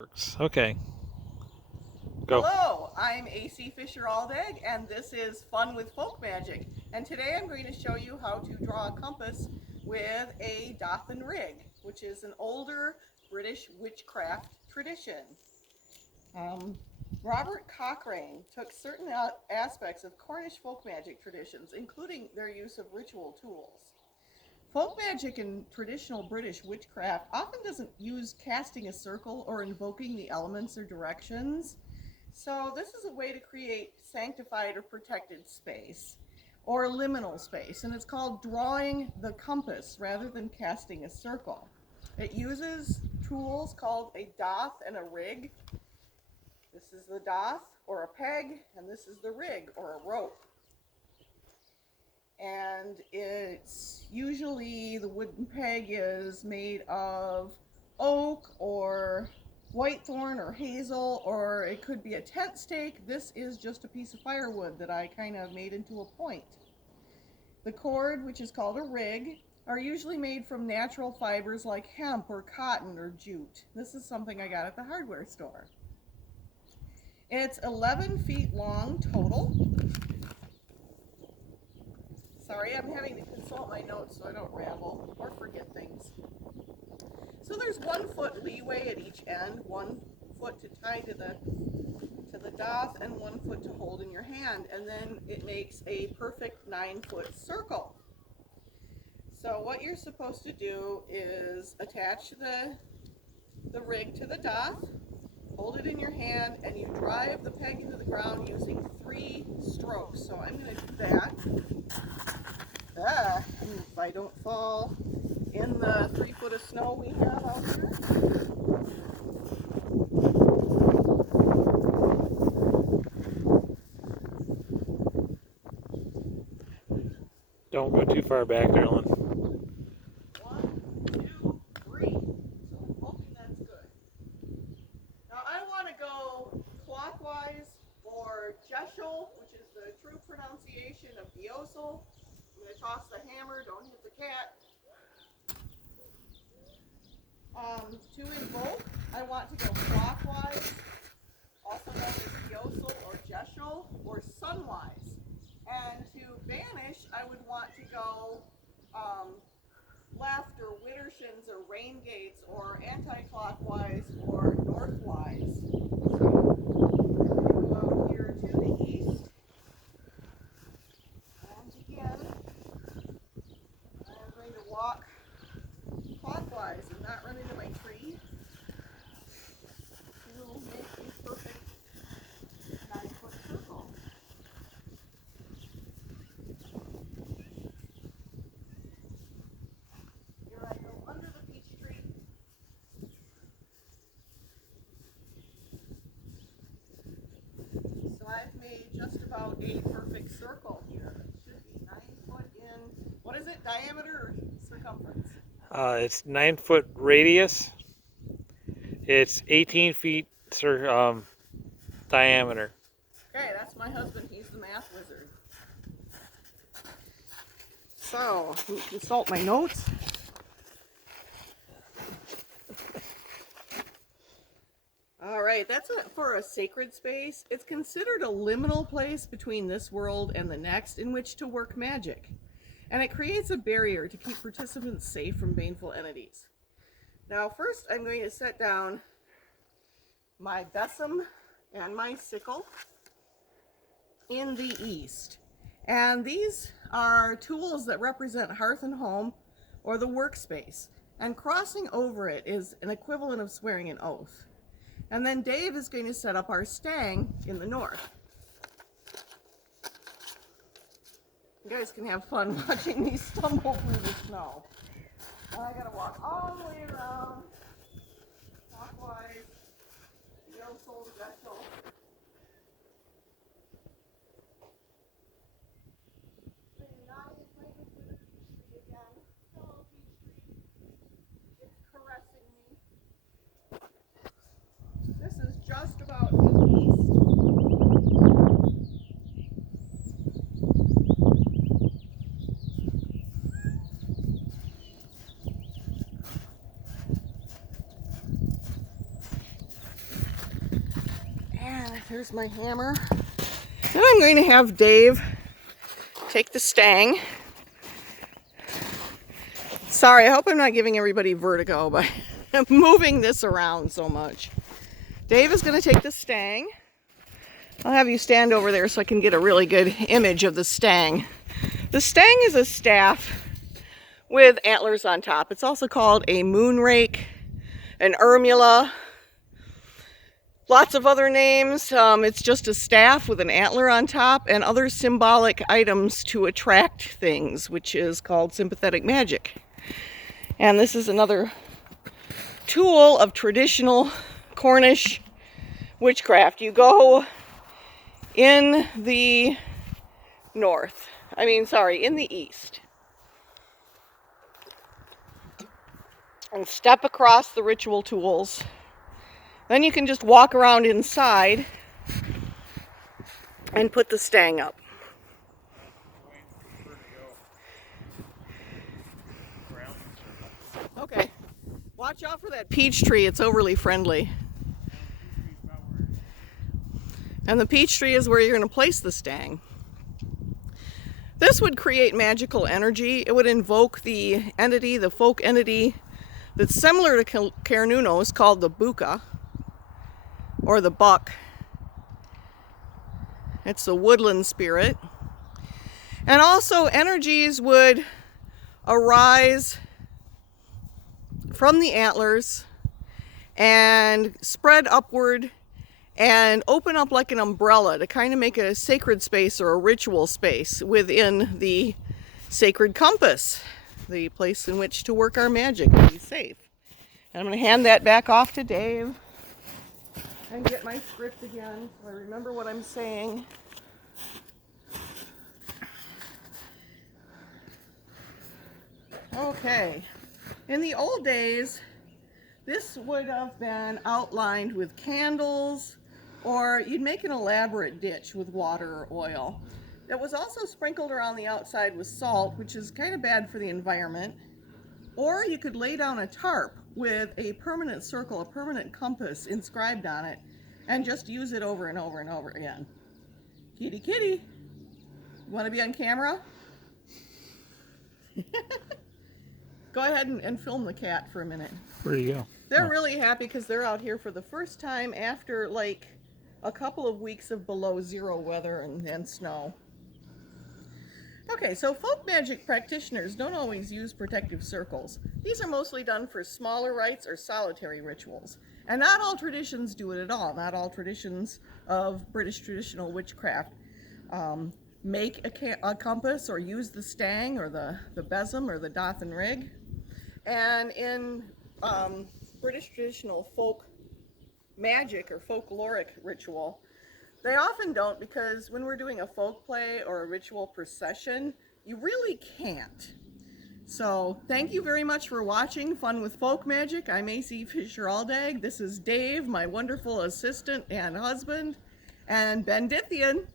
Okay. Go. Hello, I'm AC Fisher-Aldag, and this is Fun with Folk Magic. And today I'm going to show you how to draw a compass with a doth and rig, which is an older British witchcraft tradition. Robert Cochrane took certain aspects of Cornish folk magic traditions, including their use of ritual tools. Folk magic in traditional British witchcraft often doesn't use casting a circle or invoking the elements or directions. So this is a way to create sanctified or protected space, or liminal space, and it's called drawing the compass rather than casting a circle. It uses tools called a doth and a rig. This is the doth, or a peg, and this is the rig, or a rope. And it's usually, the wooden peg is made of oak or whitethorn or hazel, or it could be a tent stake. This is just a piece of firewood that I kind of made into a point. The cord, which is called a rig, are usually made from natural fibers like hemp or cotton or jute. This is something I got at the hardware store. It's 11 feet long total. Sorry, I'm having to consult my notes so I don't ramble or forget things. So there's 1 foot leeway at each end, 1 foot to tie to the doth and 1 foot to hold in your hand, and then it makes a perfect 9-foot circle. So what you're supposed to do is attach the rig to the doth, hold it in your hand, and you drive the peg into the ground using 3 strokes. So I'm going to do that. If I don't fall in the 3 foot of snow we have out here. Don't go too far back, Ellen. 1, 2, 3. So I'm hoping that's good. Now I want to go clockwise for Jeshel, which is the true pronunciation of Diosel. I'm going to toss the hammer, don't hit the cat. To invoke, I want to go clockwise, also known as Diosel or Jeshel, or sunwise. And to banish, I would want to go left or Widdershins or rain gates or anti-clockwise or northwise. So go here to the east. And again, I'm going to walk clockwise and not run into my tree to make a perfect 9-foot circle. Here I go under the peach tree. So I've made just about a perfect circle here. It should be 9 foot in, what is it, diameter or circumference? It's 9-foot radius. It's 18 feet diameter. Okay, that's my husband. He's the math wizard. So, consult my notes. All right, that's it for a sacred space. It's considered a liminal place between this world and the next in which to work magic. And it creates a barrier to keep participants safe from baneful entities. Now, first I'm going to set down my besom and my sickle in the east. And these are tools that represent hearth and home, or the workspace. And crossing over it is an equivalent of swearing an oath. And then Dave is going to set up our stang in the north. You guys can have fun watching me stumble through the snow. And I gotta walk all the way around, clockwise, Diosel, Jeshel. This is just about due east. And here's my hammer. Then I'm going to have Dave take the stang. Sorry, I hope I'm not giving everybody vertigo by moving this around so much. Dave is going to take the stang. I'll have you stand over there so I can get a really good image of the stang. The stang is a staff with antlers on top. It's also called a moon rake, an urmula, lots of other names. It's just a staff with an antler on top and other symbolic items to attract things, which is called sympathetic magic. And this is another tool of traditional Cornish witchcraft. You go in the in the east, and step across the ritual tools. Then you can just walk around inside and put the stang up. Okay, watch out for that peach tree. It's overly friendly. And the peach tree is where you're going to place the stang. This would create magical energy. It would invoke the entity, the folk entity, that's similar to Carnunos, called the buka, or the buck. It's the woodland spirit. And also energies would arise from the antlers and spread upward and open up like an umbrella to kind of make a sacred space or a ritual space within the sacred compass, the place in which to work our magic and be safe. And I'm going to hand that back off to Dave and get my script again so I remember what I'm saying. Okay, in the old days, this would have been outlined with candles, or you'd make an elaborate ditch with water or oil. It was also sprinkled around the outside with salt, which is kind of bad for the environment. Or you could lay down a tarp with a permanent circle, a permanent compass inscribed on it, and just use it over and over and over again. Kitty, kitty, you want to be on camera? Go ahead and film the cat for a minute. Where'd you go? They're really happy because they're out here for the first time after like a couple of weeks of below zero weather and snow. Okay, so folk magic practitioners don't always use protective circles. These are mostly done for smaller rites or solitary rituals. And not all traditions do it at all. Not all traditions of British traditional witchcraft make a compass or use the stang or the besom or the doth and rig. And in British traditional folk magic or folkloric ritual, they often don't, because when we're doing a folk play or a ritual procession, you really can't. So thank you very much for watching Fun with Folk Magic. I'm AC Fisher-Aldag. This is Dave, my wonderful assistant and husband, and Ben Dithian.